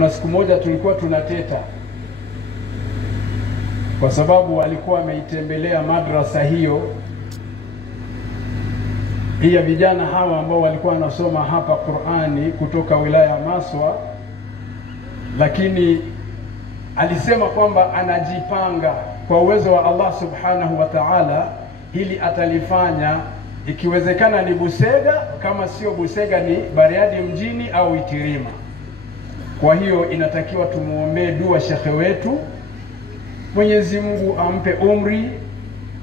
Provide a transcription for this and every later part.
Kuna siku moja tulikuwa tunateta kwa sababu alikuwa ameitembelea madrasa hiyo ya vijana hawa ambao walikuwa wanasoma hapa Qur'ani kutoka wilaya ya Maswa, lakini alisema kwamba anajipanga kwa uwezo wa Allah subhanahu wa ta'ala, hili atalifanya ikiwezekana ni Busega, kama sio Busega ni Bariadi mjini au Itirima. Kwa hiyo inatakiwa tumuombee dua shekhe wetu, Mwenyezi Mungu ampe umri,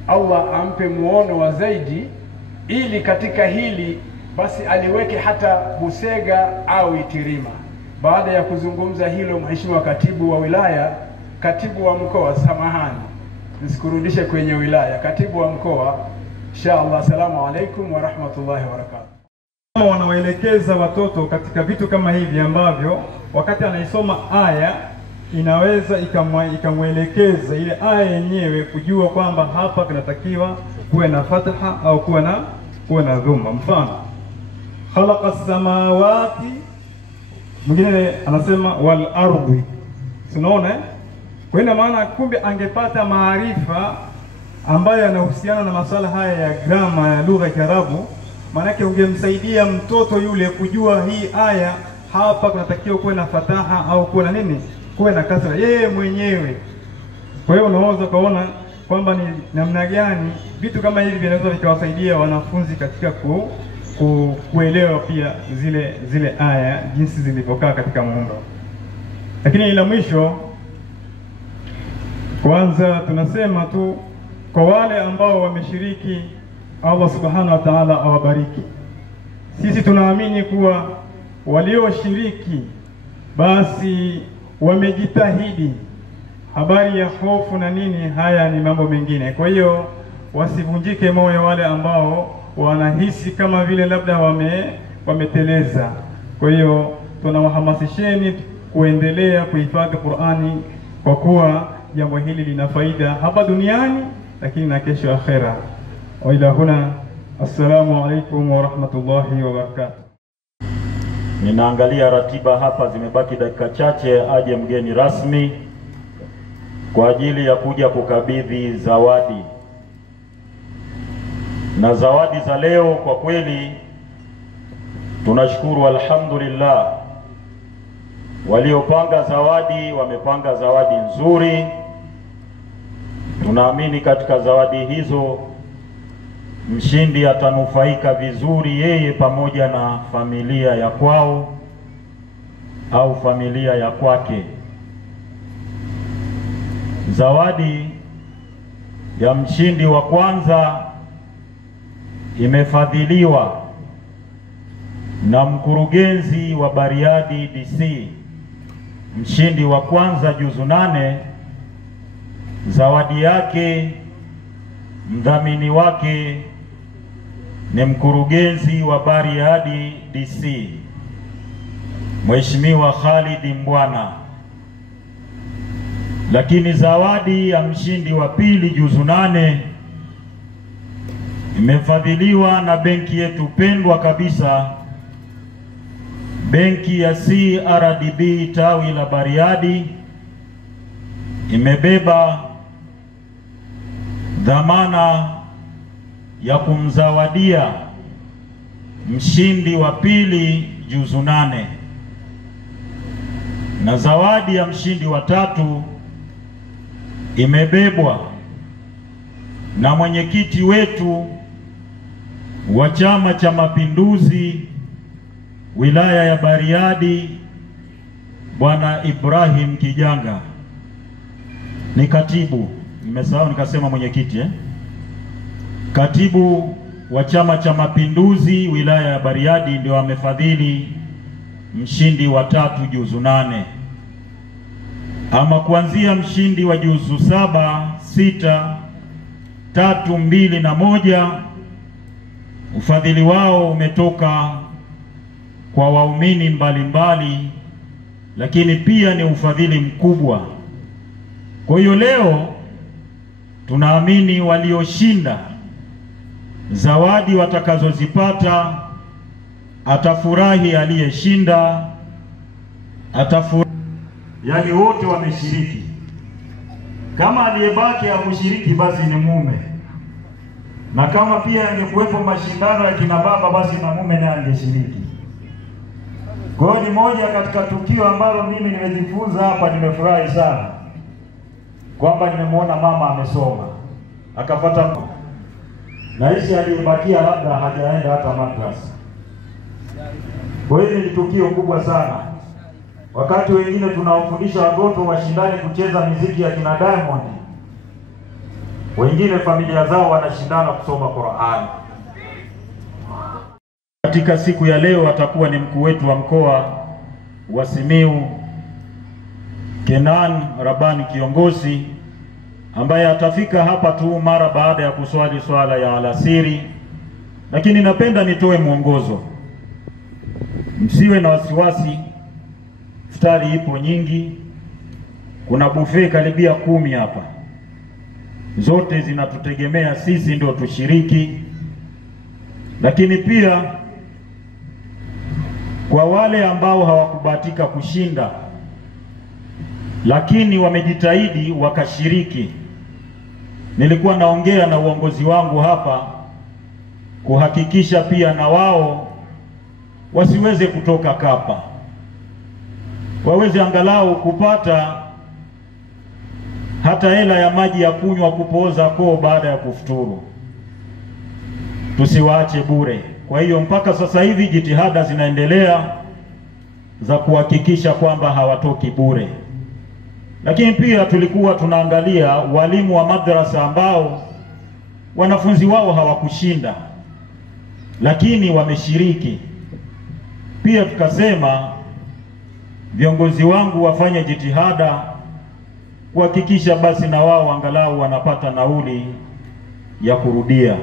Allah ampe muono wa zaidi, ili katika hili basi aliweke hata Busega au Itirima. Baada ya kuzungumza hilo, mheshimiwa katibu wa wilaya, katibu wa mkoa, samahani nisikurudishe kwenye wilaya, katibu wa mkoa, inshallah, assalamu alaikum wa rahmatullahi wa barakatuh. Wanawaelekeza watoto katika vitu kama hivi ambavyo wakati anaisoma aya inaweza ikamwelekeza ile aya yenyewe kujua kwamba hapa kinatakiwa kuwe na fatha au kuwe na dhamma. Mfano, khalaqa as-samawati, mwingine anasema wal ardi. Unaona? Kwa ina maana kumbe angepata maarifa ambayo yanahusiana na masuala haya ya grama ya lugha ya Kiarabu, maana yake ungemsaidia mtoto yule kujua hii aya hapa kunatakiwa kuwe na fataha au kuwe na nini, kuwe na kasra yeye mwenyewe. Kwa hiyo unaweza kuona kwamba ni namna gani vitu kama hivi vinaweza vikawasaidia wanafunzi katika kuelewa pia zile aya jinsi zilivyokaa katika muundo. Lakini ila mwisho, kwanza tunasema tu kwa wale ambao wameshiriki, Allah subhanahu wa ta'ala awabariki. Sisi tunaamini kuwa walioshiriki basi wamejitahidi. Habari ya hofu na nini, haya ni mambo mengine. Kwa hiyo wasivunjike moyo wale ambao wanahisi kama vile labda wameteleza. Kwa hiyo tunawahamasisheni kuendelea kuhifadhi Qur'ani, kwa kuwa jambo hili lina faida hapa duniani lakini na kesho akhera. Wa ila huna, assalamu alaikum wa rahmatullahi wa barakatuh. Ninaangalia ratiba hapa, zimebaki dakika chache aje mgeni rasmi kwa ajili ya kuja kukabidhi zawadi. Na zawadi za leo kwa kweli tunashukuru, alhamdulillah. Waliopanga zawadi wamepanga zawadi nzuri. Tunaamini katika zawadi hizo mshindi atanufaika vizuri, yeye pamoja na familia ya kwao au familia ya kwake. Zawadi ya mshindi wa kwanza imefadhiliwa na mkurugenzi wa Bariadi DC. Mshindi wa kwanza juzu 8, zawadi yake mdhamini wake ni mkurugenzi wa Bariadi DC, Mheshimiwa Khalid Mbwana. Lakini zawadi ya mshindi wa pili juzu 8 imefadhiliwa na benki yetu pendwa kabisa, benki ya CRDB tawi la Bariadi. Imebeba dhamana ya kumzawadia mshindi wa pili juzu 8, na zawadi ya mshindi wa tatu imebebwa na mwenyekiti wetu wa Chama cha Mapinduzi wilaya ya Bariadi, Bwana Ibrahim Kijanga. Ni katibu, nimesahau nikasema mwenyekiti Katibu wa Chama cha Mapinduzi wilaya ya Bariadi ndio amefadhili mshindi wa tatu juzu 8. Ama kuanzia mshindi wa juzu 7, 6, 3, 2 na 1, ufadhili wao umetoka kwa waumini mbalimbali, lakini pia ni ufadhili mkubwa. Kwa hiyo leo tunaamini walioshinda zawadi watakazozipata, atafurahi aliyeshinda, atafurahi yaani wote wameshiriki. Kama aliyebaki hakushiriki basi ni mume, na kama pia angekuwepo mashindano ya kina baba basi na mume naye angeshiriki. Kwa hiyo ni moja katika tukio ambalo mimi nimejifunza hapa, nimefurahi sana kwamba nimemwona mama amesoma akapata, na hisi aliyebakia labda hajaenda hata madrasa. Kwa hiyo ni tukio kubwa sana. Wakati wengine tunawafundisha watoto washindane kucheza muziki ya kina Diamond, wengine familia zao wanashindana kusoma Qur'an. Katika siku ya leo atakuwa ni mkuu wetu wa mkoa wa Simiyu Kenan Rabani kiongozi, ambaye atafika hapa tu mara baada ya kuswali swala ya alasiri. Lakini napenda nitoe mwongozo, msiwe na wasiwasi, iftari ipo nyingi, kuna buffet karibia 10 hapa, zote zinatutegemea sisi ndio tushiriki. Lakini pia kwa wale ambao hawakubahatika kushinda lakini wamejitahidi wakashiriki, nilikuwa naongea na uongozi wangu hapa kuhakikisha pia na wao wasiweze kutoka kapa, waweze angalau kupata hata hela ya maji ya kunywa kupooza koo baada ya kufuturu. Tusiwaache bure. Kwa hiyo mpaka sasa hivi jitihada zinaendelea za kuhakikisha kwamba hawatoki bure. Lakini pia tulikuwa tunaangalia walimu wa madrasa ambao wanafunzi wao hawakushinda lakini wameshiriki. Pia tukasema viongozi wangu wafanye jitihada kuhakikisha basi na wao angalau wanapata nauli ya kurudia.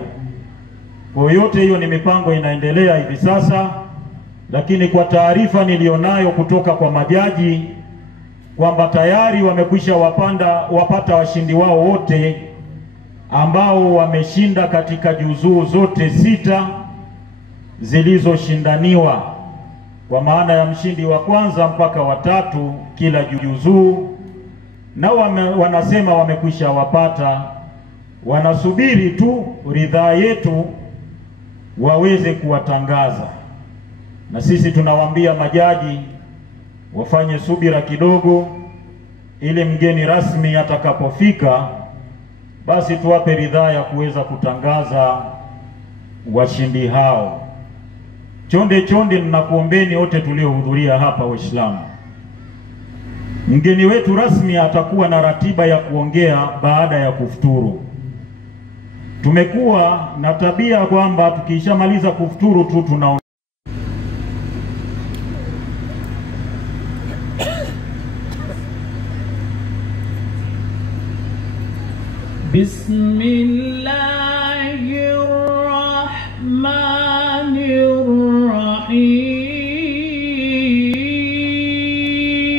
Kwa yote hiyo ni mipango inaendelea hivi sasa, lakini kwa taarifa nilionayo kutoka kwa majaji kwamba tayari wamekwisha wapata washindi wao wote ambao wameshinda katika juzuu zote 6 zilizoshindaniwa, kwa maana ya mshindi wa kwanza mpaka wa 3 kila juzuu, na wanasema wamekwisha wapata, wanasubiri tu ridhaa yetu waweze kuwatangaza. Na sisi tunawaambia majaji wafanye subira kidogo, ili mgeni rasmi atakapofika basi tuwape ridhaa ya kuweza kutangaza washindi hao. Chonde ninakuombeni wote tuliohudhuria hapa Waislamu, mgeni wetu rasmi atakuwa na ratiba ya kuongea baada ya kufuturu. Tumekuwa na tabia kwamba tukishamaliza kufuturu tu tuna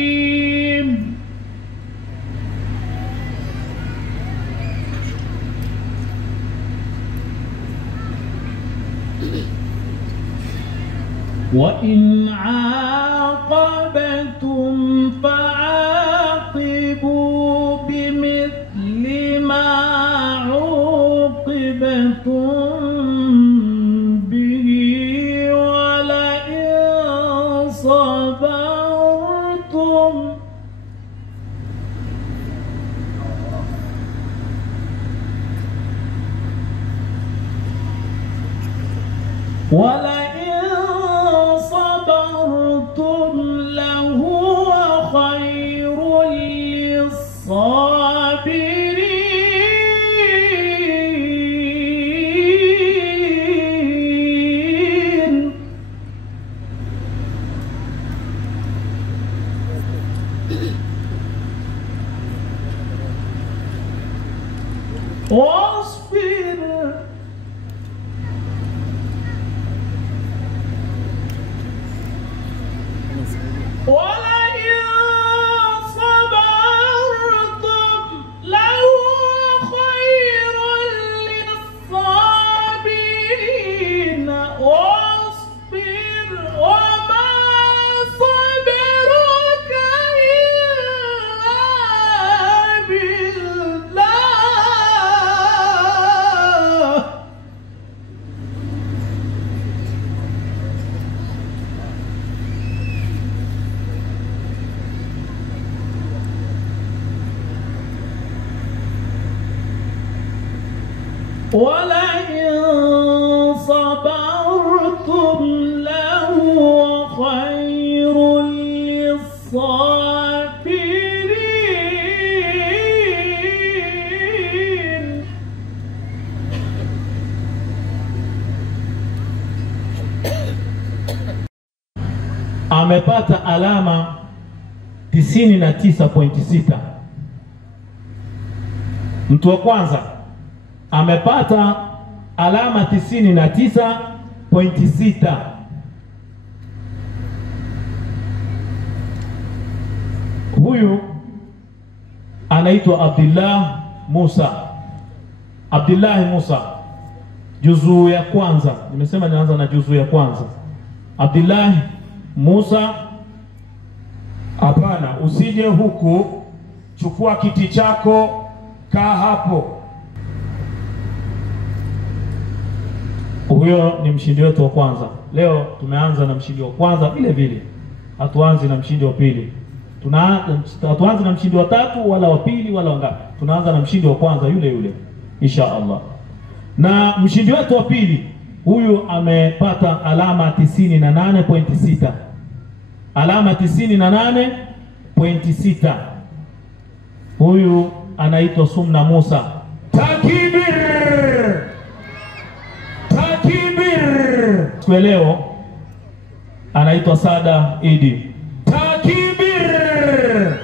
Bismillahirrahmanirrahim. Wa in aqabtum fa'aqibu bimithli ma uqibtum bihi wa la in sabartum wa la لهو خير للصابرين. واصبر amepata alama 99.6. Mtu wa kwanza amepata alama 99.6. Huyu anaitwa Abdullah Musa. Abdullah Musa, juzuu ya kwanza. Nimesema ninaanza na juzuu ya kwanza. Abdullah Musa. Hapana, usije huku, chukua kiti chako, kaa hapo. Huyo ni mshindi wetu wa kwanza. Leo tumeanza na mshindi wa kwanza vile vile. Hatuanzi na mshindi wa pili. Hatuanzi na mshindi wa tatu wala wa pili wala wa ngapi. Tunaanza na mshindi wa kwanza yule yule insha Allah. Na mshindi wetu wa pili, huyu amepata alama 98.6. Alama 98.6. Huyu anaitwa Sumna Musa. Takbir! Takbir! Kwa leo anaitwa Sada Idi. Takbir!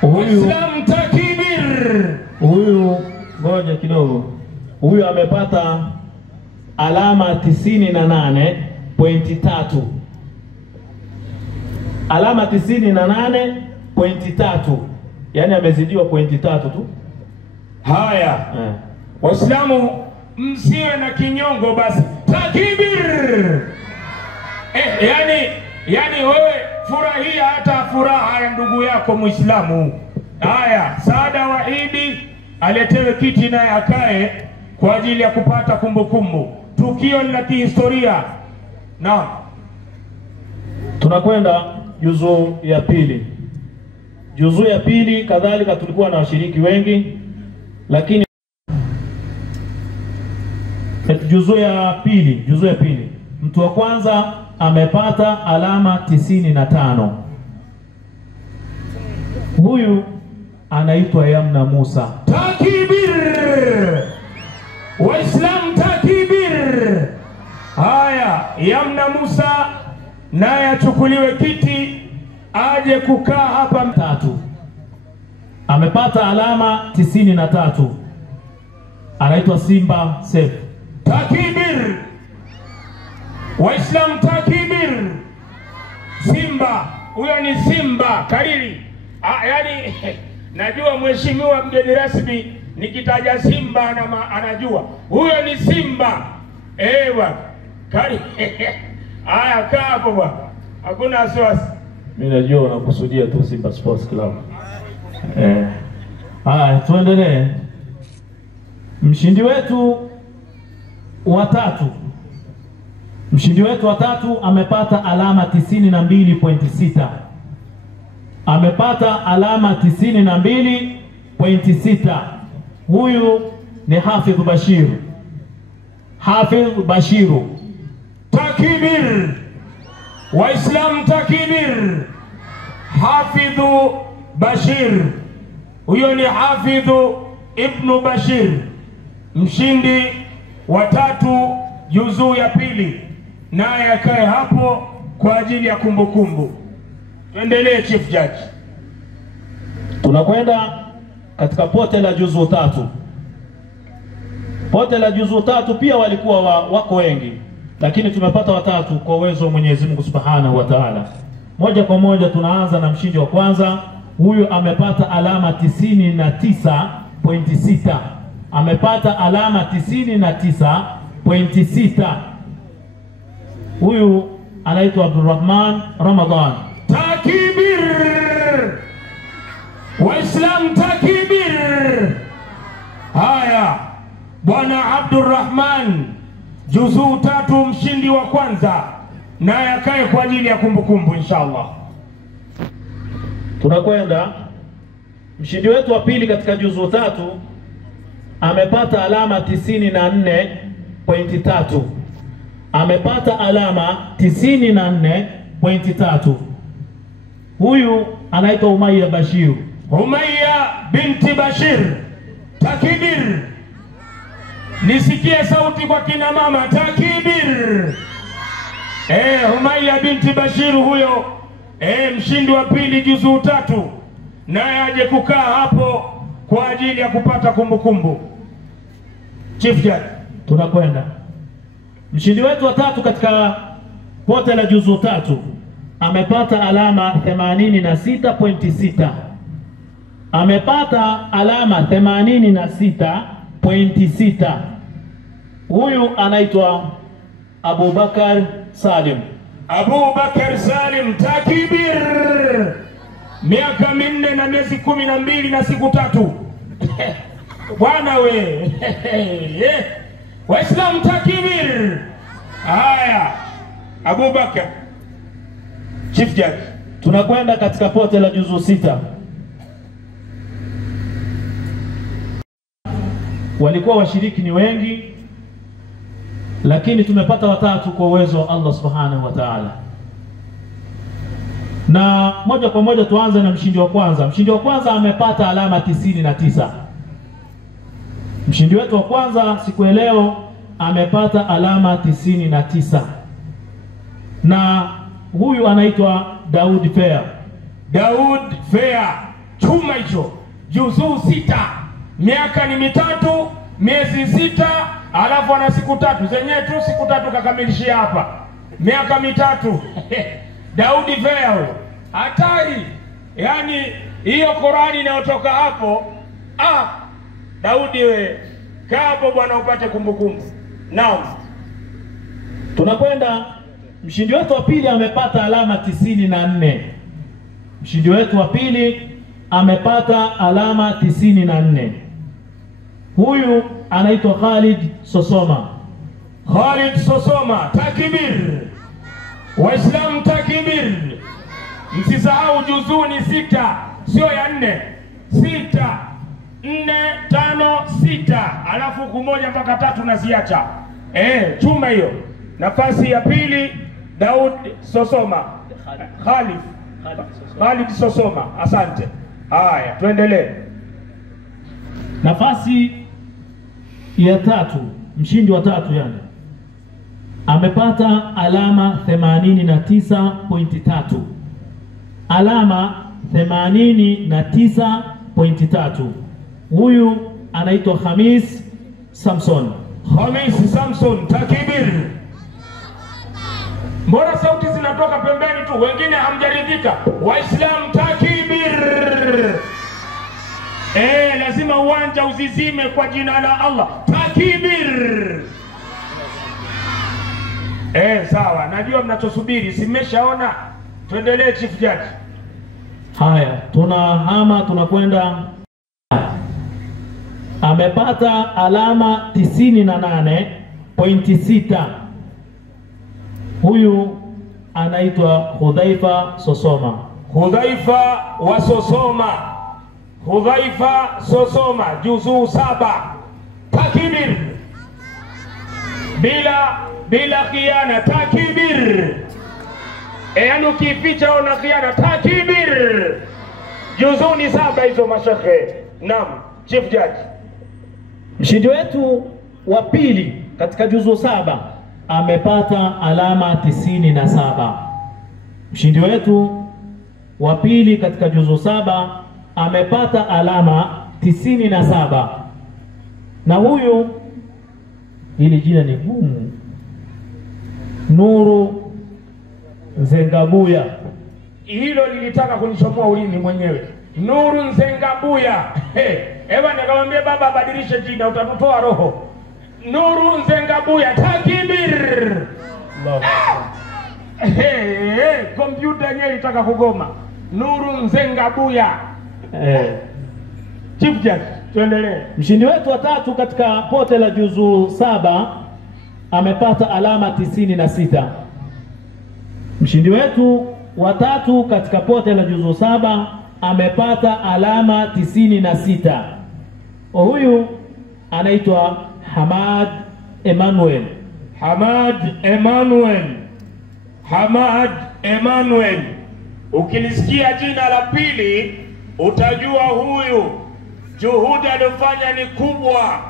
Huyu Islam takbir! Huyu ngoja kidogo. Huyu amepata alama 98.3. Alama 98.3. Yaani amezidiwa pointi 3 tu. Haya. Waislamu msiwe na kinyongo basi. Takbir! Yani wewe furahia hata furaha ya ndugu yako Muislamu. Haya, Saada wa Idi aletewe kiti naye akae kwa ajili ya kupata kumbukumbu. Tukio la kihistoria. Naam. Tunakwenda juzuu ya pili. Juzuu ya pili kadhalika tulikuwa na washiriki wengi, lakini juzuu ya pili mtu wa kwanza amepata alama 95. Huyu anaitwa Yamna Musa. Takbir! Waislamu takbir! Haya, Yamna Musa naye achukuliwe kiti aje kukaa hapa. 3 amepata alama 93. Anaitwa Simba Seif. Takbir! Waislamu takbir! Simba, huyo ni Simba kariri. Yani najua mheshimiwa mgeni rasmi nikitaja Simba anajua. Huyo ni Simba. Ewa. Kari. Aya, kaa hapo bwana. Hakuna wasiwasi. Mimi najua unakusudia tu Simba Sports Club. Haya, tuendelee. Mshindi wetu wa tatu amepata alama 92.6. Amepata alama 92.6. Huyu ni Hafidh Bashir. Hafidh Bashiru. Takbir! Waislamu takbir! Hafidh Bashir. Huyo ni Hafidh Ibn Bashir, mshindi wa 3 juzuu ya pili, naye akae hapo kwa ajili ya kumbukumbu. Tuendelee Chief Judge. Tunakwenda katika pote la juzuu 3. Pote la juzuu 3 pia walikuwa wako wengi, lakini tumepata watatu kwa uwezo wa Mwenyezi Mungu Subhanahu wa Ta'ala. Moja kwa moja tunaanza na mshindi wa kwanza. Huyu amepata alama 99.6. Amepata alama 99.6. Huyu anaitwa Abdurrahman Ramadan. Takbir! Waislamu takbir! Haya, Bwana Abdurrahman, juzuu 3, mshindi wa kwanza, naye akae kwa ajili ya kumbukumbu inshallah. Tunakwenda mshindi wetu wa pili katika juzuu 3 amepata alama 94.3. Amepata alama 94.3. Huyu anaitwa Umayya Bashir. Umayya binti Bashir. Takbir! Nisikie sauti kwa kina mama. Takbir! Humaia binti Bashiru huyo, mshindi wa pili juzuu 3, naye aje kukaa hapo kwa ajili ya kupata kumbukumbu. Chief Judge, tunakwenda mshindi wetu wa 3 katika pote la juzuu 3 amepata alama 86.6. Amepata alama 86.6. Huyu anaitwa Abubakar Salim. Abubakar Salim, takbir! Miaka 4 na miezi 12 na siku 3. Bwana we. Waislamu takbir! Haya, Abubakar. Chief Judge, tunakwenda katika pote la juzuu 6. Walikuwa washiriki ni wengi, lakini tumepata 3 kwa uwezo wa Allah Subhanahu wa Ta'ala. Na moja kwa moja tuanze na mshindi wa kwanza. Mshindi wa kwanza amepata alama 99. Mshindi wetu wa kwanza siku ya leo amepata alama 99. Na huyu anaitwa Daud Fair. Daud Fair, chuma hicho, juzuu 6, miaka ni 3, miezi 6, alafu ana siku 3 zenyewe tu, siku 3 kakamilishia hapa, miaka 3. Daud Fair huyo, hatari. Yani hiyo Qurani inayotoka hapo, Daudi we, kaa hapo bwana upate kumbukumbu. Naam, tunakwenda mshindi wetu wa pili amepata alama 94. Mshindi wetu wa pili amepata alama 94. Huyu anaitwa Khalid Sosoma. Khalid Sosoma, takbir! Waislamu takbir! Msisahau juzuu ni 6, sio ya 4. 6, 4, 5, 6, alafu kumoja mpaka 3 naziacha. Chuma hiyo. Nafasi ya pili Daud Sosoma. Khalid Sosoma. Asante. Haya, tuendelee. Nafasi ya 3, mshindi wa 3 yani, amepata alama 89.3. Alama 89.3. Huyu anaitwa Khamis Samson. Khamis Samson, takbir! Mbona sauti zinatoka pembeni tu, wengine hamjaridhika? Waislamu takbir! Lazima uwanja uzizime kwa jina la Allah. Takbir! Sawa, najua mnachosubiri, simeshaona. Tuendelee Chief Judge. Haya, tunahama tunakwenda. Amepata alama 98.6. Huyu anaitwa Hudhaifa Sosoma. Hudhaifa wa Sosoma. Hudhaifa Sosoma, juzuu 7. Takbir! Bila khiana, takbir! Yani ukificha ona khiana, takbir! Juzuu ni 7 hizo mashekhe. Naam, Chief Judge. Mshindi wetu wa pili katika juzuu 7 amepata alama 97. Mshindi wetu wa pili katika juzuu 7 amepata alama 97. Na huyu, hili jina ni gumu, Nuru Nzengabuya. Hilo lilitaka kunichomoa ulimi mwenyewe. Nuru Nzengabuya. Eva nikamwambia baba badilishe jina utatutoa roho. Nuru Nzengabuya, takbir! Kompyuta yenyewe ilitaka kugoma. Nuru Nzengabuya. Chief Judge, tuendelee. Mshindi wetu wa 3 katika pote la juzuu 7 amepata alama 96. Mshindi wetu wa 3 katika pote la juzuu 7 amepata alama 96. Huyu anaitwa Hamad Emmanuel. Hamad Emmanuel. Hamad Emmanuel. Ukilisikia jina la pili utajua huyu juhudi aliyofanya ni kubwa,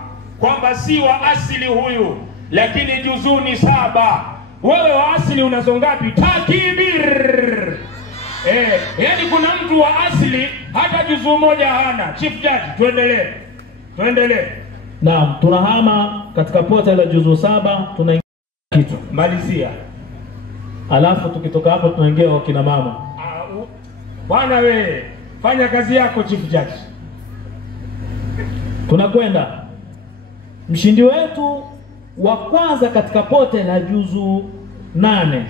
kwamba si wa asili huyu, lakini juzuu ni 7. wewe wa asili unazo ngapi? Takbir. Yani kuna mtu wa asili hata juzuu moja hana. Chief Judge, tuendelee. Naam, tunahama katika pote la juzuu 7, tunaingia kitu. Malizia. Alafu tukitoka hapo tunaingia kwa kina mama. Bwana wewe, fanya kazi yako Chief Judge. Tunakwenda. Mshindi wetu wa kwanza katika pote la juzuu 8.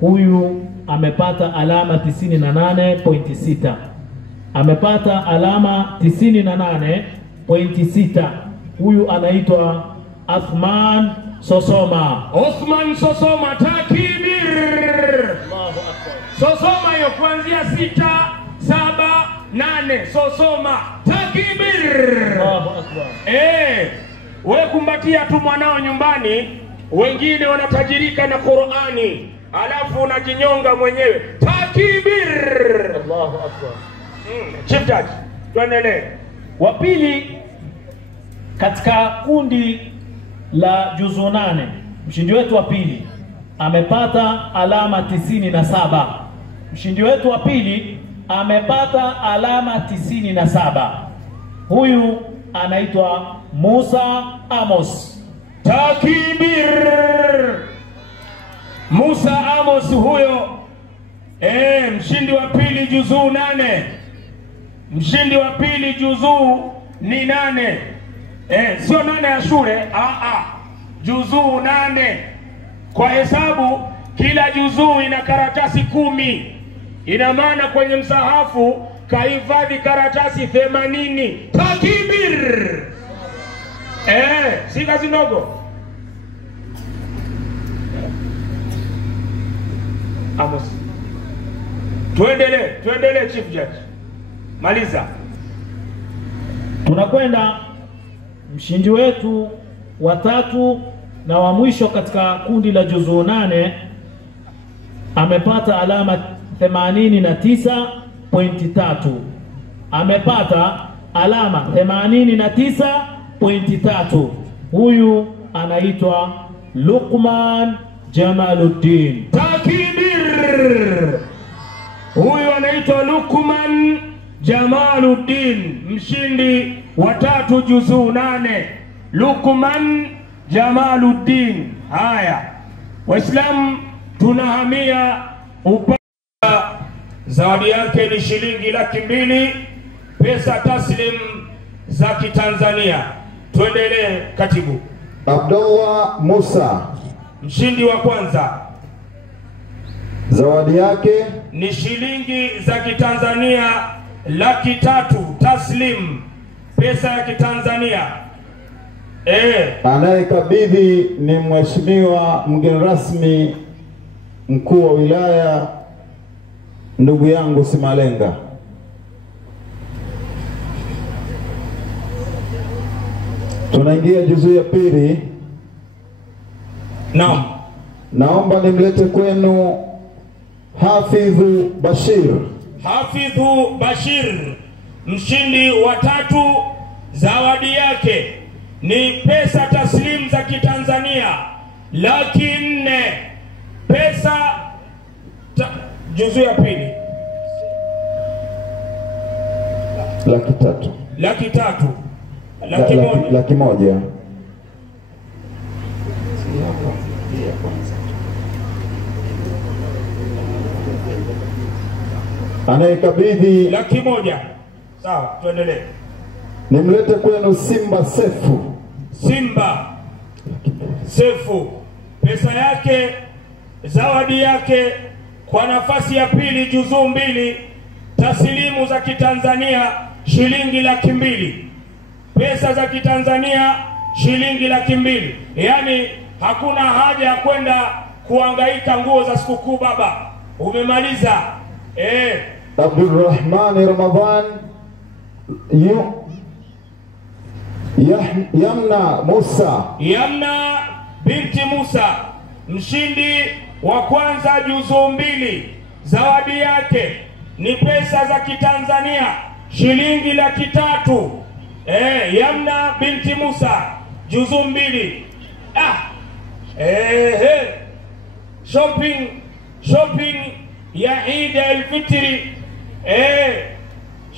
Huyu amepata alama 98.6. Amepata alama 98.6. Huyu anaitwa Athman Sosoma. Osman Sosoma, takbir. Allahu Akbar. Sosoma hiyo kuanzia 6, 7, 8. Sosoma, takbir. Allahu Akbar. Wewe kumbatia tu mwanao nyumbani, wengine wanatajirika na Qur'ani, alafu unajinyonga mwenyewe. Takbir. Allahu Akbar. Chief Judge, tuendelee. Wa pili katika kundi la juzuu 8, mshindi wetu wa pili amepata alama 97. Mshindi wetu wa pili amepata alama 97. Huyu anaitwa Musa Amos. Takbir. Musa Amos huyo, mshindi wa pili juzuu 8. Mshindi wa pili juzuu ni 8. Sio 8 ya shule, juzuu 8. Kwa hesabu kila juzuu ina karatasi 10. Ina maana kwenye msahafu kahifadhi karatasi 80. Takbir. Si kazi ndogo. Amos. Tuendelee Chief Judge. Maliza. Tunakwenda mshindi wetu wa tatu na wa mwisho katika kundi la juzuu 8 amepata alama 89.3. Amepata alama 89.3. Huyu anaitwa Luqman Jamaluddin. Takbir. Huyu anaitwa Luqman Jamaluddin, mshindi wa tatu juzuu 8. Luqman Jamaluddin. Haya, Waislamu tunahamia upande. Zawadi yake ni shilingi 200,000 pesa taslim za Kitanzania. Tuendelee katibu. Abdullah Musa, mshindi wa kwanza, zawadi yake ni shilingi za Kitanzania 300,000 taslim pesa ya Kitanzania. Anayekabidhi ni mheshimiwa mgeni rasmi mkuu wa wilaya, ndugu yangu Simalenga. Tunaingia juzuu ya pili. Naam. Naomba nimlete kwenu Hafidhu Bashir. Hafidhu Bashir, mshindi wa tatu, zawadi yake ni pesa taslimu za Kitanzania 400,000 pesa juzuu ya pili 300,000. 300,000. 100,000. 100,000. Anayekabidhi 100,000. Sawa, tuendelee. nimlete kwenu Simba Sefu. Simba Sefu, pesa yake, zawadi yake kwa nafasi ya pili juzuu 2 taslimu za Kitanzania shilingi 200,000 pesa za Kitanzania shilingi 200,000. Yani hakuna haja ya kwenda kuhangaika nguo za sikukuu baba, umemaliza. Abdurrahman Ramadhan Yamna Musa. Yamna binti Musa, mshindi wa kwanza juzuu 2, zawadi yake ni pesa za Kitanzania shilingi 300,000. Yamna binti Musa juzuu 2. shopping ya Eid al-Fitri.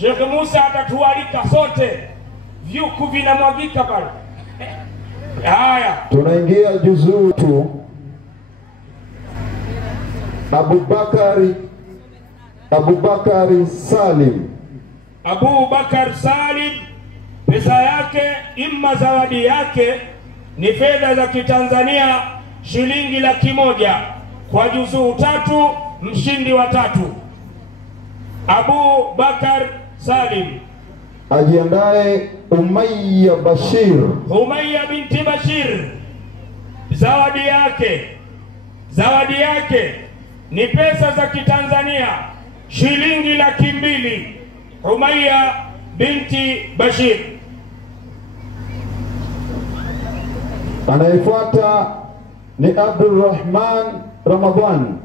Sheikh Musa atatualika sote, vyuku vinamwagika pale. Haya, tunaingia juzuu tu. Abubakari Salim. Abubakar Salim, pesa yake imma zawadi yake ni fedha za Kitanzania shilingi 100,000 kwa juzuu 3, mshindi wa 3. Abubakar Salim. Ajiandae Umayya Bashir. Umayya binti Bashir, zawadi yake ni pesa za Kitanzania shilingi 200,000. Umayya binti Bashir. Anayefuata ni Abdurrahman Ramadhan.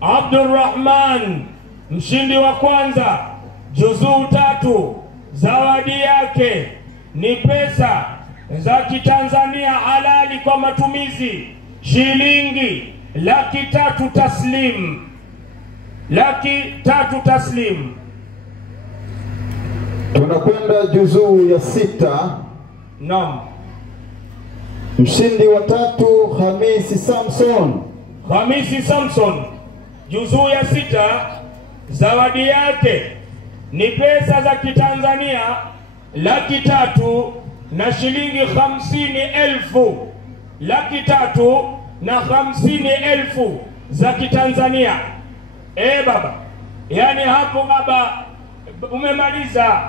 Abdurrahman, mshindi wa kwanza, juzuu 3. Zawadi yake ni pesa za Kitanzania halali kwa matumizi shilingi 300,000 taslim. 300,000 taslim. Tunakwenda juzuu ya 6. Naam. Mshindi wa 3 Hamisi Samson. Juzuu ya 6, zawadi yake ni pesa za Kitanzania 300,000 na shilingi 50,000. 350,000 za Kitanzania. Baba, yani hapo baba umemaliza,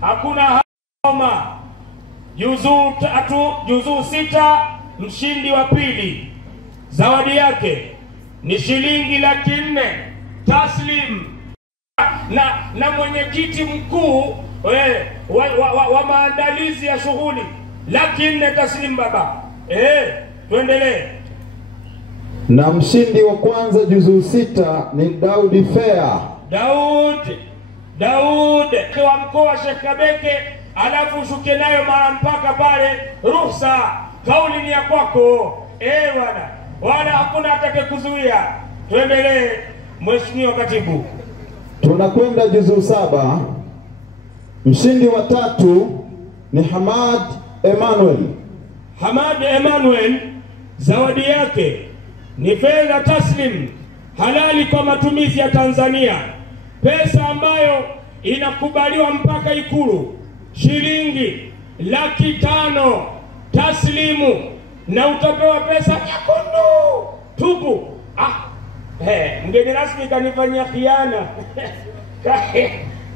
hakuna homa. Juzuu 3, juzuu 6, mshindi wa pili, zawadi yake ni shilingi 400,000 taslim. Na mwenyekiti mkuu wa maandalizi ya shughuli 400,000 taslim baba. Tuendelee. Na mshindi wa kwanza juzuu 6 ni Daudi Fair. Daud kwa mkoa Sheikh Kabeke, alafu ushuke nayo mara mpaka pale ruhusa. Kauli ni ya kwako. Bwana, wala hakuna atakayekuzuia. Tuendelee Mheshimiwa Katibu. Tunakwenda juzuu 7. Mshindi wa 3 ni Hamad Emmanuel. Zawadi yake ni fedha taslim halali kwa matumizi ya Tanzania, pesa ambayo inakubaliwa mpaka Ikulu, shilingi 500,000 taslimu, na utapewa pesa nyekundu tupu. Mgeni rasmi kanifanyia khiana.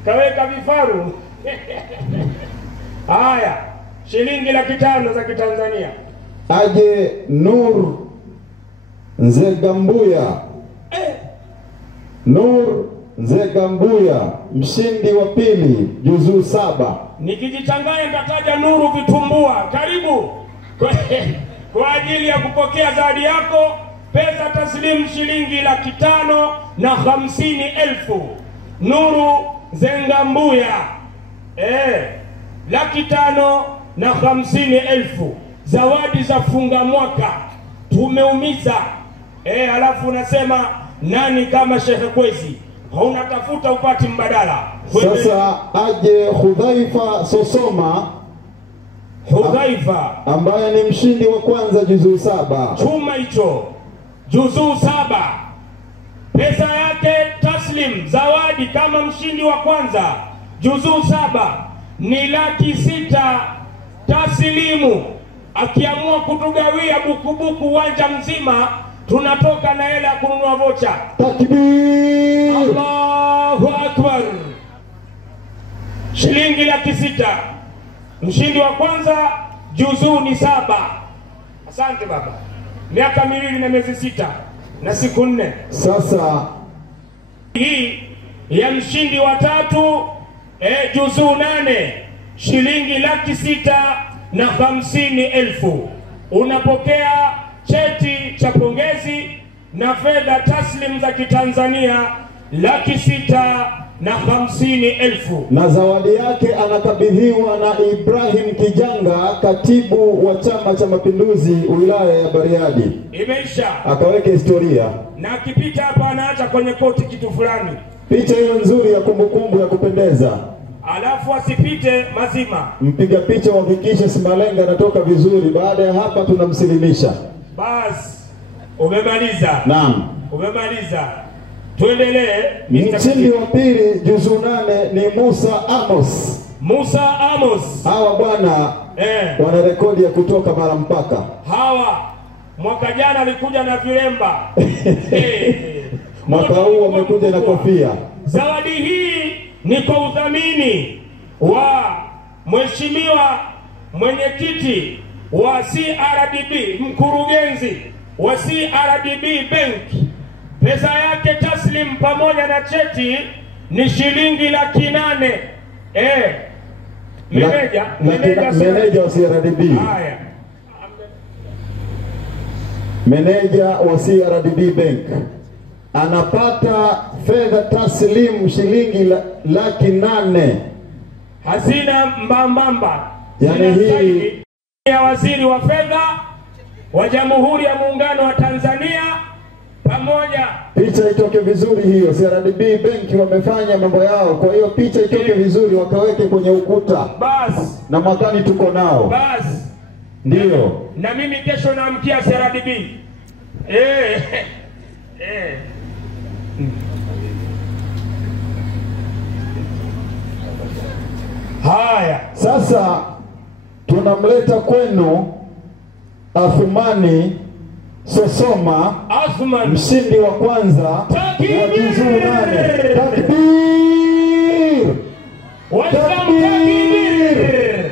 Kaweka vifaru. Haya, shilingi 500,000 za Kitanzania. Aje Nur Nzegambuya, mshindi wa pili, juzuu 7. Nikijichanganya nitataja Nuru Vitumbua. Karibu kwa ajili ya kupokea zawadi yako, pesa taslimu shilingi 550,000. Nuru Zengambuya, 550,000 zawadi za funga mwaka. Tumeumiza. Alafu unasema nani kama Sheikh Kwezi, unatafuta upati mbadala. Sasa aje Hudhaifa Sosoma, ambaye ni mshindi wa kwanza juzuu 7. Chuma hicho, juzuu 7, pesa yake taslim zawadi kama mshindi wa kwanza, juzuu 7 ni 600,000 taslimu. Akiamua kutugawia bukubuku uwanja mzima, tunatoka na hela ya kununua vocha. Takbir! Allahu Akbar. Shilingi 600,000. Mshindi wa kwanza juzuu ni 7. Asante baba. Miaka 2 na miezi 6 na siku 4. Sasa hii ya mshindi wa 3 juzuu 8, shilingi 650,000. Unapokea cheti cha pongezi na fedha taslim za Kitanzania 600,000 50,000. na zawadi yake anakabidhiwa na Ibrahim Kijanga, katibu wa Chama cha Mapinduzi wilaya ya Bariadi. Imeisha. Akaweke historia. Na akipita hapa anaacha kwenye koti kitu fulani. Picha hiyo nzuri ya kumbukumbu ya kupendeza. Alafu asipite mazima. Mpiga picha uhakikishe Simalenga anatoka vizuri. Baada ya hapa tunamsilimisha. Basi umemaliza. Naam. Umemaliza. Tuendelee. Mshindi wa pili juzu 8 ni Musa Amos. Musa Amos. Hawa bwana wana rekodi ya kutoka mara mpaka. Hawa mwaka jana alikuja na vilemba. Mwaka huu wamekuja na kofia. Zawadi hii ni kwa udhamini wa Mheshimiwa mwenyekiti wa CRDB, mkurugenzi wa CRDB Bank. Pesa yake taslim pamoja na cheti ni shilingi 800,000. Meneja wa CRDB. Haya. Meneja wa CRDB Bank anapata fedha taslim shilingi 800,000. Hazina mbambamba. Yani hii ya waziri wa fedha wa Jamhuri ya Muungano wa Tanzania pamoja. Picha itoke vizuri hiyo. CRDB Bank wamefanya mambo yao, kwa hiyo picha itoke vizuri wakaweke kwenye ukuta. Basi. Na mwakani tuko nao. Basi. Ndio. Na mimi kesho naamkia CRDB. Haya, sasa tunamleta kwenu Athumani Sosoma, mshindi wa kwanza wa juzu 8. Takbir! Takbir!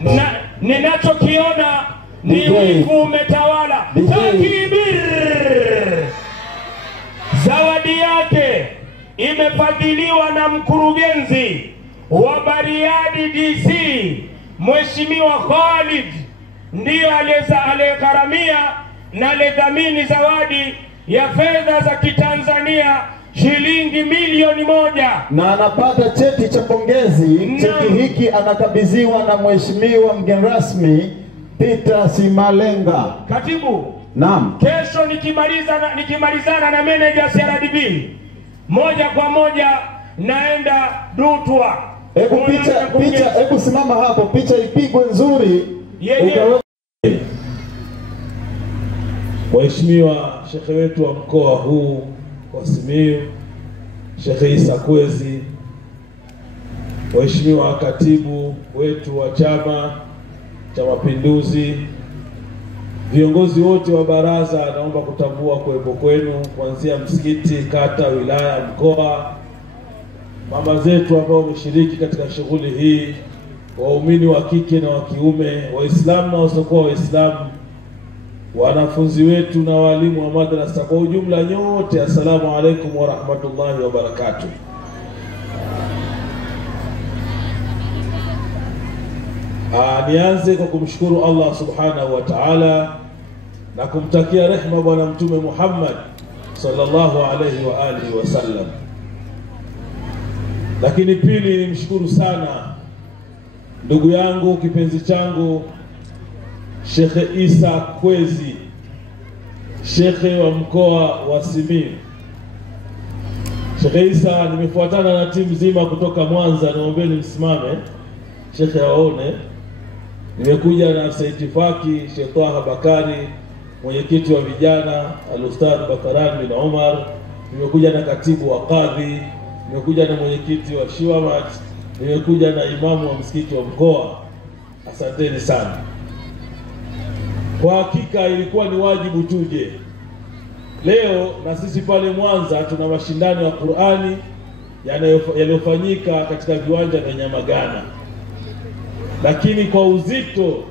Na ninachokiona ni wivu umetawala. Takbir! Zawadi yake imefadhiliwa na mkurugenzi wa Bariadi DC, Mheshimiwa Khalid, ndiyo aliyegharamia na alidhamini zawadi ya fedha za Kitanzania shilingi milioni 1, na anapata cheti cha pongezi. Cheti hiki anakabidhiwa na Mheshimiwa mgeni rasmi Peter Simalenga, katibu. Naam. Kesho nikimalizana na meneja CRDB, moja kwa moja naenda Dutwa. Hebu simama hapo, picha ipigwe nzuri. Waheshimiwa shekhe wetu wa mkoa huu wa Simiyu, Shekhe Isa Kwezi, waheshimiwa katibu wetu wa Chama cha Mapinduzi, viongozi wote wa baraza, naomba kutambua kuwepo kwenu kuanzia msikiti, kata, wilaya, mkoa, mama zetu ambao wameshiriki katika shughuli hii, waumini wa kike na wa kiume, Waislamu na wasiokuwa Waislamu, wanafunzi wetu na walimu wa madrasa kwa ujumla, nyote assalamu alaikum wa rahmatullahi wa barakatuh. Nianze kwa kumshukuru Allah subhanahu wa ta'ala na kumtakia rehma bwana mtume Muhammad sallallahu alayhi wa alihi wasallam. Lakini pili, nimshukuru sana ndugu yangu kipenzi changu Shekhe Isa Kwezi, shekhe wa mkoa wa Simiyu. Shekhe Isa, nimefuatana na timu nzima kutoka Mwanza, naombeni msimame shekhe aone. Nimekuja na Saitifaki Sheikh Taha Bakari, mwenyekiti wa vijana Al-Ustadh Bakaran bin Umar, nimekuja na katibu wa kadhi, nimekuja na mwenyekiti wa Shiwamat, nimekuja na imamu wa msikiti wa mkoa. Asanteni sana. Kwa hakika ilikuwa ni wajibu tuje leo, na sisi pale Mwanza tuna mashindano ya Qur'ani yaliyofanyika katika viwanja vya Nyamagana, lakini kwa uzito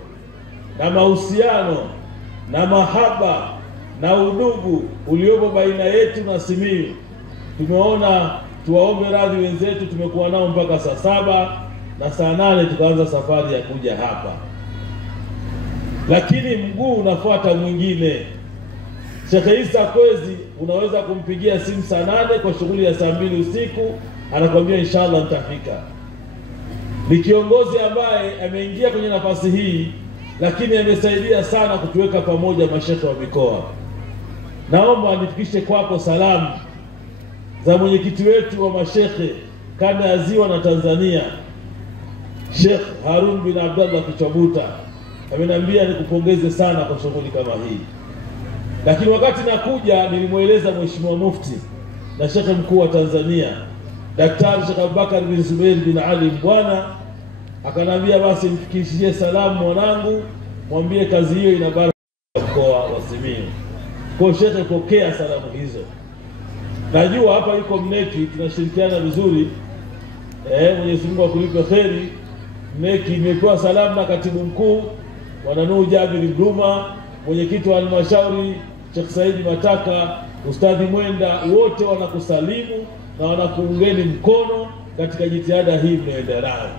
na mahusiano na mahaba na udugu uliopo baina yetu na Simiyu, tumeona tuwaombe radhi wenzetu. Tumekuwa nao mpaka saa 7 na saa 8 tukaanza safari ya kuja hapa, lakini mguu unafuata mwingine. Shekhe Isa Kwezi unaweza kumpigia simu saa 8 kwa shughuli ya saa 2 usiku, anakuambia inshallah nitafika. Ni kiongozi ambaye ameingia kwenye nafasi hii, lakini amesaidia sana kutuweka pamoja mashekhe wa mikoa. Naomba nifikishe kwako salamu za mwenyekiti wetu wa mashekhe kanda ya Ziwa na Tanzania, Sheikh Harun bin Abdullah Kichwabuta. Ameniambia nikupongeze sana kwa shughuli kama hii. Lakini wakati nakuja nilimweleza Mheshimiwa Mufti na Sheikh mkuu wa Tanzania Daktari Sheikh Abubakar bin Zubair bin Ali Mbwana, akanambia basi mfikishie salamu mwanangu, mwambie kazi hiyo ina baraka mkoa wa Simiyu. Kwa Sheikh pokea salamu hizo. Najua hapa yuko Mneki, tunashirikiana vizuri. Mwenyezi Mungu akulipe kheri. Mneki imepewa salamu na katibu mkuu Wananu Jabir Mduma, mwenyekiti wa halmashauri Sheikh Saidi Mataka, Ustadhi Mwenda, wote wanakusalimu na wanakuungeni mkono katika jitihada hii mnayoendelea nayo.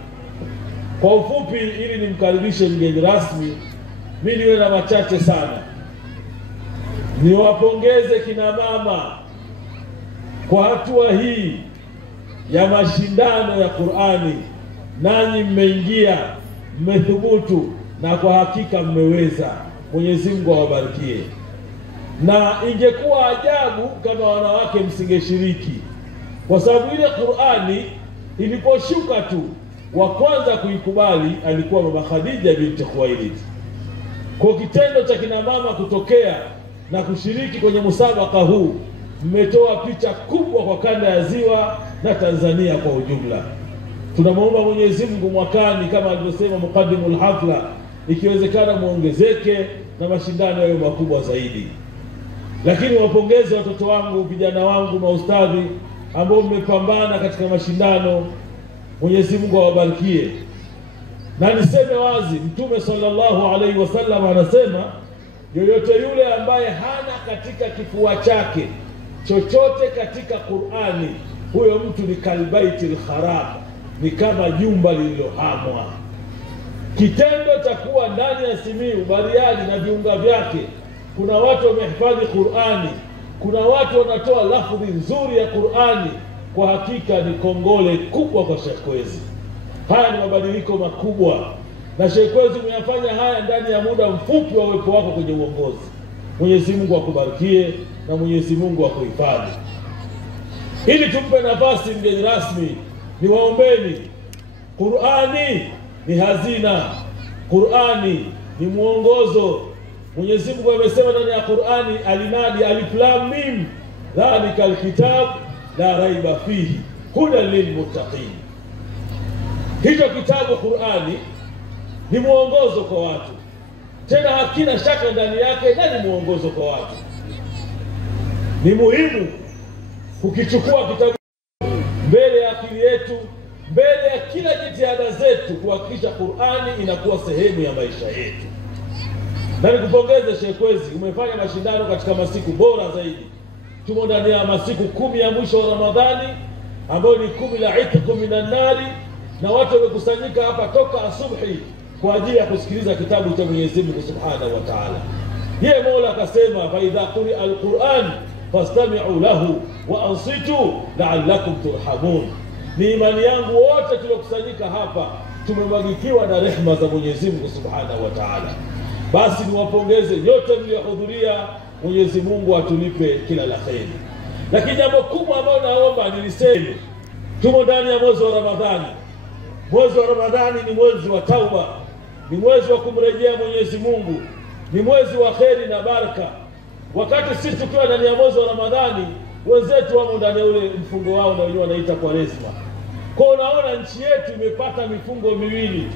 Kwa ufupi, ili nimkaribishe mgeni rasmi, mimi niwe na machache sana. Niwapongeze kina mama kwa hatua hii ya mashindano ya Qur'ani. Nanyi mmeingia, mmethubutu, na kwa hakika mmeweza. Mwenyezi Mungu awabarikie. Na ingekuwa ajabu kama wanawake msingeshiriki, kwa sababu ile Qur'ani iliposhuka tu, wa kwanza kuikubali alikuwa Mama Khadija binti Khuwailid. Kwa kitendo cha kina mama kutokea na kushiriki kwenye musabaka huu, mmetoa picha kubwa kwa kanda ya Ziwa na Tanzania kwa ujumla. Tunamwomba Mwenyezi Mungu mwakani, kama alivyosema mukaddimul hafla, ikiwezekana muongezeke na mashindano yawe makubwa zaidi. Lakini wapongeze watoto wangu, vijana wangu, maustadhi ambao mmepambana katika mashindano. Mwenyezi Mungu awabarikie. Na niseme wazi, Mtume sallallahu alaihi wasallam anasema, yoyote yule ambaye hana katika kifua chake chochote katika Qur'ani, huyo mtu ni kalbaitil kharab, ni kama jumba lililohamwa. Kitendo cha kuwa ndani ya Simiyu, Bariadi na viunga vyake kuna watu wamehifadhi Qur'ani, kuna watu wanatoa lafdhi nzuri ya Qur'ani, kwa hakika ni kongole kubwa kwa Sheikh Kwezi. Haya ni mabadiliko makubwa, na Sheikh Kwezi umeyafanya haya ndani ya muda mfupi wa uwepo wako kwenye uongozi. Mwenyezi Mungu akubarikie na Mwenyezi Mungu akuhifadhi. Ili tumpe nafasi mgeni rasmi, ni waombeni. Qur'ani ni hazina, Qur'ani ni mwongozo. Mwenyezi Mungu amesema ndani ya Qur'ani, alinadi alif lam mim dhalika alkitab la raiba fihi hudan lilmuttaqin. Hicho kitabu Qur'ani ni mwongozo kwa watu, tena hakina shaka ndani yake, na ni mwongozo kwa watu. Ni muhimu kukichukua kitabu mbele ya akili yetu, mbele ya kila jitihada zetu, kuhakikisha Qur'ani inakuwa sehemu ya maisha yetu. Na nikupongeze Sheikh Kwezi, umefanya mashindano katika masiku bora zaidi. Tumo ndani ya masiku 10 ya mwisho wa Ramadhani, ambayo ni 10 la itqu minan nari, na watu wamekusanyika hapa toka asubuhi kwa ajili ya kusikiliza kitabu cha Mwenyezi Mungu Subhanahu wa Ta'ala. Yeye Mola akasema, fa idha quri'a al-Qur'an fastami'u lahu wa ansitu la'allakum turhamun. Ni imani yangu wote tuliokusanyika hapa tumemwagikiwa na rehema za Mwenyezi Mungu Subhanahu wa Ta'ala. Basi niwapongeze nyote mliohudhuria. Mwenyezi Mungu atulipe kila la kheri. Lakini jambo kubwa ambalo naomba niliseme, tumo ndani ya mwezi wa Ramadhani. Mwezi wa Ramadhani ni mwezi wa tauba, ni mwezi wa kumrejea Mwenyezi Mungu, ni mwezi wa kheri na baraka. Wakati sisi tukiwa ndani ya mwezi wa Ramadhani, wenzetu wamo ndani ya ule mfungo wao na wenyewe wanaita Kwaresma. Kwa unaona nchi yetu imepata mifungo miwili.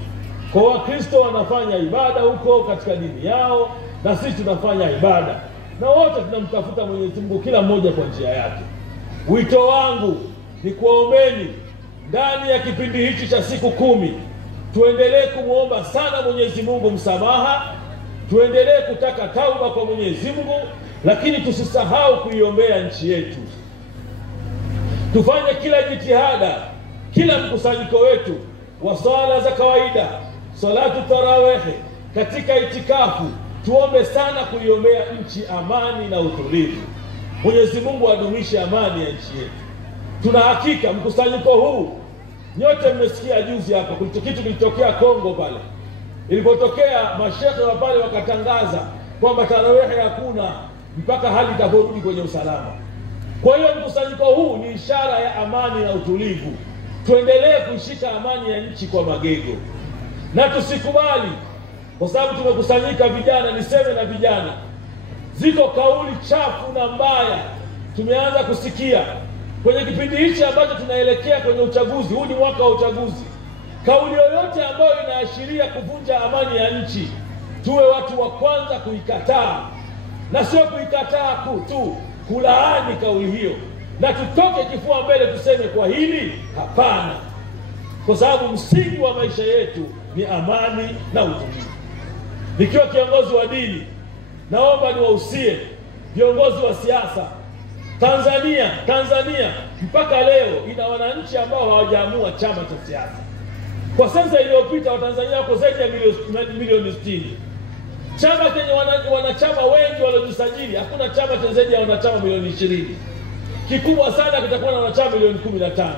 Kwa Wakristo wanafanya ibada huko katika dini yao, na sisi tunafanya ibada, na wote tunamtafuta Mwenyezi Mungu, kila mmoja kwa njia yake. Wito wangu ni kuombeni ndani ya kipindi hichi cha siku 10, tuendelee kumuomba sana Mwenyezi Mungu msamaha, tuendelee kutaka tauba kwa Mwenyezi Mungu, lakini tusisahau kuiombea nchi yetu. Tufanye kila jitihada, kila mkusanyiko wetu wa swala za kawaida, salatu tarawih, katika itikafu, tuombe sana kuiombea nchi amani na utulivu. Mwenyezi Mungu adumishe amani ya nchi yetu. Tuna hakika mkusanyiko huu, nyote mmesikia juzi hapa kitu kilitokea Kongo pale. Ilipotokea mashehe wa pale wakatangaza kwamba tarawehe hakuna mpaka hali itaporudi kwenye usalama. Kwa hiyo mkusanyiko huu ni ishara ya amani na utulivu. Tuendelee kuishika amani ya nchi kwa magego. Na tusikubali, kwa sababu tumekusanyika vijana, niseme na vijana, ziko kauli chafu na mbaya tumeanza kusikia kwenye kipindi hichi ambacho tunaelekea kwenye uchaguzi. Huu ni mwaka wa uchaguzi. Kauli yoyote ambayo inaashiria kuvunja amani ya nchi, tuwe watu wa kwanza kuikataa, na sio kuikataa tu, kulaani kauli hiyo, na tutoke kifua mbele tuseme kwa hili hapana, kwa sababu msingi wa maisha yetu ni amani na utulivu. Nikiwa kiongozi wa dini, naomba niwahusie viongozi wa siasa. Tanzania mpaka leo ina wananchi ambao hawajaamua chama cha siasa. Kwa sensa iliyopita Watanzania wako zaidi ya milioni 60. Chama chenye wanachama wengi waliojisajili, hakuna chama cha zaidi ya wanachama milioni 20. Kikubwa sana kitakuwa na wanachama milioni 15.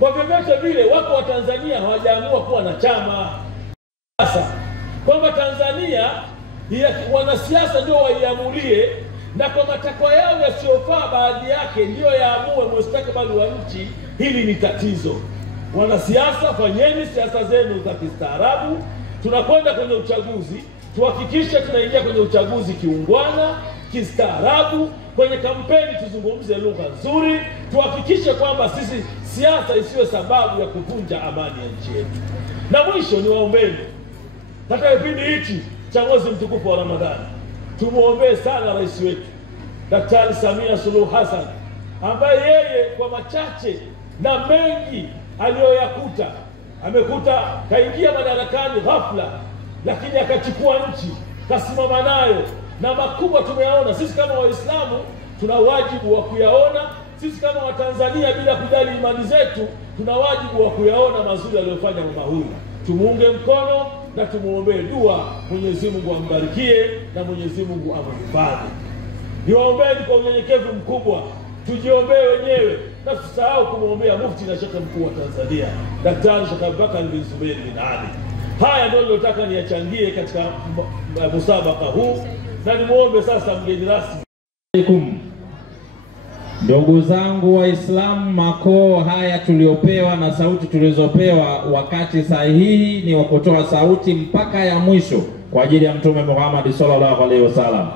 Kwa vyovyote vile wako Watanzania hawajaamua kuwa na chama. Sasa kwamba Tanzania wanasiasa ndio waiamulie, na kwa matakwa yao yasiyofaa baadhi yake ndio yaamue mustakabali wa nchi, hili ni tatizo. Wanasiasa, fanyeni siasa zenu za kistaarabu. Tunakwenda kwenye uchaguzi, tuhakikishe tunaingia kwenye uchaguzi kiungwana, kistaarabu. Kwenye kampeni tuzungumze lugha nzuri, tuhakikishe kwamba sisi siasa isiwe sababu ya kuvunja amani ya nchi yetu. Na mwisho ni waombeni, katika kipindi hichi cha mwezi mtukufu wa Ramadhani, tumuombee sana rais wetu Daktari Samia Suluhu Hassan, ambaye yeye kwa machache na mengi aliyoyakuta, amekuta kaingia madarakani ghafla, lakini akachukua nchi, kasimama nayo, na makubwa tumeyaona. Sisi kama Waislamu tuna wajibu wa kuyaona. Sisi kama Watanzania, bila kujali imani zetu, tuna wajibu wa kuyaona mazuri aliyofanya mama huyu. Tumuunge mkono na tumuombee dua, Mwenyezi Mungu ambarikie na Mwenyezi Mungu amhifadhi. Niwaombeni kwa unyenyekevu mkubwa, tujiombee wenyewe na tusahau kumwombea mufti na shekhe mkuu wa Tanzania Daktari Sheikh Abubakar bin Zubeir bin Ali. Haya ndio nilotaka niyachangie katika musabaka huu, na nimuombe sasa mgeni rasmi. Alaikum. Ndugu zangu Waislamu, makoo haya tuliopewa na sauti tulizopewa, wakati sahihi ni wa kutoa sauti mpaka ya mwisho kwa ajili ya Mtume Muhammad sallallahu alaihi wasallam.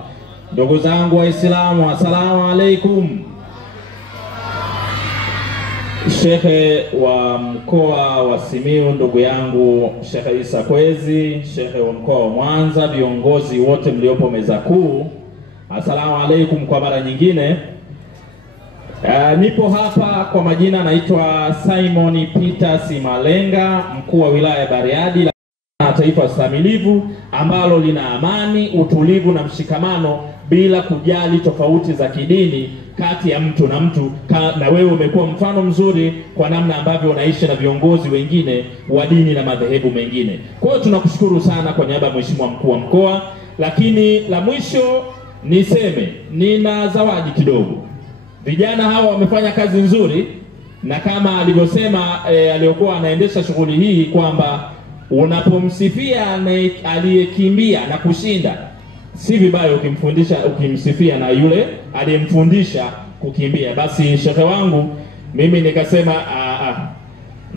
Ndugu zangu Waislamu, assalamu alaikum. Shekhe wa mkoa wa Simiyu ndugu yangu Shekhe Isa Kwezi, Shekhe wa mkoa wa Mwanza, viongozi wote mliopo meza kuu, assalamu alaikum kwa mara nyingine. Nipo hapa kwa majina, naitwa Simon Peter Simalenga, mkuu wa wilaya ya Bariadi, la taifa stamilivu ambalo lina amani, utulivu na mshikamano bila kujali tofauti za kidini kati ya mtu na mtu. Na wewe umekuwa mfano mzuri kwa namna ambavyo unaishi na viongozi wengine wa dini na madhehebu mengine. Kwa hiyo tunakushukuru sana kwa niaba ya Mheshimiwa mkuu wa mkoa. Lakini la mwisho niseme, nina zawadi kidogo. Vijana hawa wamefanya kazi nzuri, na kama alivyosema aliyokuwa anaendesha shughuli hii kwamba unapomsifia aliyekimbia na kushinda, si vibaya ukimsifia na yule aliyemfundisha kukimbia. Basi shekhe wangu mimi nikasema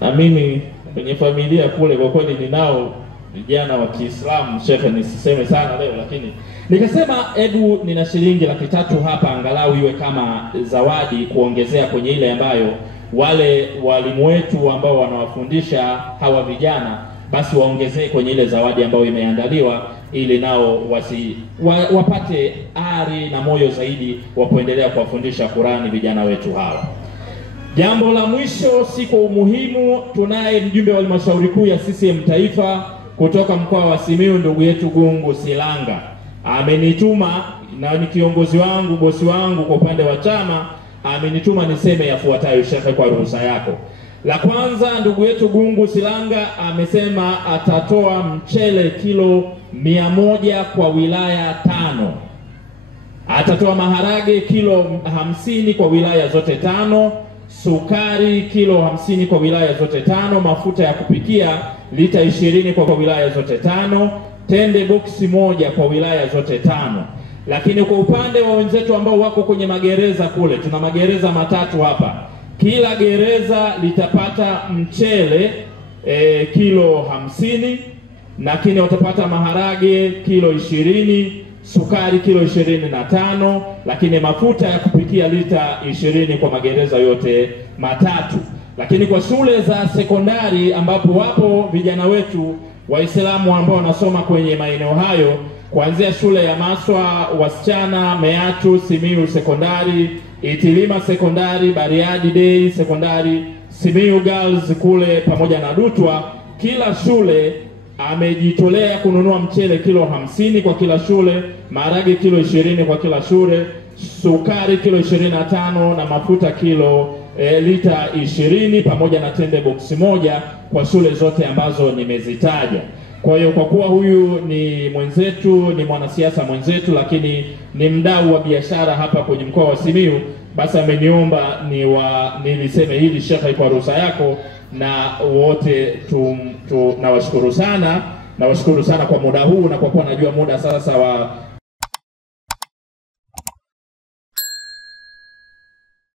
na mimi kwenye familia kule kwa kweli ninao vijana wa Kiislamu, shekhe nisiseme sana leo, lakini nikasema edu nina shilingi 300 hapa, angalau iwe kama zawadi kuongezea kwenye ile ambayo wale walimu wetu ambao wanawafundisha hawa vijana basi waongezee kwenye ile zawadi ambayo imeandaliwa, ili nao wapate ari na moyo zaidi wa kuendelea kuwafundisha Qur'ani vijana wetu hawa. Jambo la mwisho si kwa umuhimu, tunaye mjumbe wa halmashauri kuu ya CCM taifa kutoka mkoa wa Simiyu, ndugu yetu Gungu Silanga. Amenituma, na ni kiongozi wangu, bosi wangu kwa upande wa chama, amenituma niseme yafuatayo shekhe, kwa ruhusa yako. La kwanza, ndugu yetu Gungu Silanga amesema atatoa mchele kilo 100 kwa wilaya 5. Atatoa maharage kilo 50 kwa wilaya zote 5, sukari kilo 50 kwa wilaya zote 5, mafuta ya kupikia lita 20 kwa wilaya zote 5, tende boksi 1 kwa wilaya zote 5. Lakini kwa upande wa wenzetu ambao wako kwenye magereza kule, tuna magereza 3 hapa. Kila gereza litapata mchele kilo 50, lakini watapata maharage kilo 20, sukari kilo 25, lakini mafuta ya kupikia lita 20 kwa magereza yote 3. Lakini kwa shule za sekondari ambapo wapo vijana wetu Waislamu ambao wanasoma kwenye maeneo hayo, kuanzia shule ya Maswa wasichana, Meatu Simiyu sekondari, Itilima sekondari, Bariadi Day sekondari, Simiyu Girls kule pamoja na Dutwa, kila shule amejitolea kununua mchele kilo 50 kwa kila shule, maharage kilo 20 kwa kila shule, sukari kilo 25 na mafuta kilo lita 20 pamoja na tende boksi 1 kwa shule zote ambazo nimezitaja. Kwa hiyo kwa kuwa huyu ni mwenzetu, ni mwanasiasa mwenzetu, lakini ni mdau wa biashara hapa kwenye mkoa wa Simiyu, basi ameniomba niliseme hili Sheikh, kwa ruhusa yako, na wote nawashukuru sana kwa muda huu, na kwa kuwa najua muda sasa wa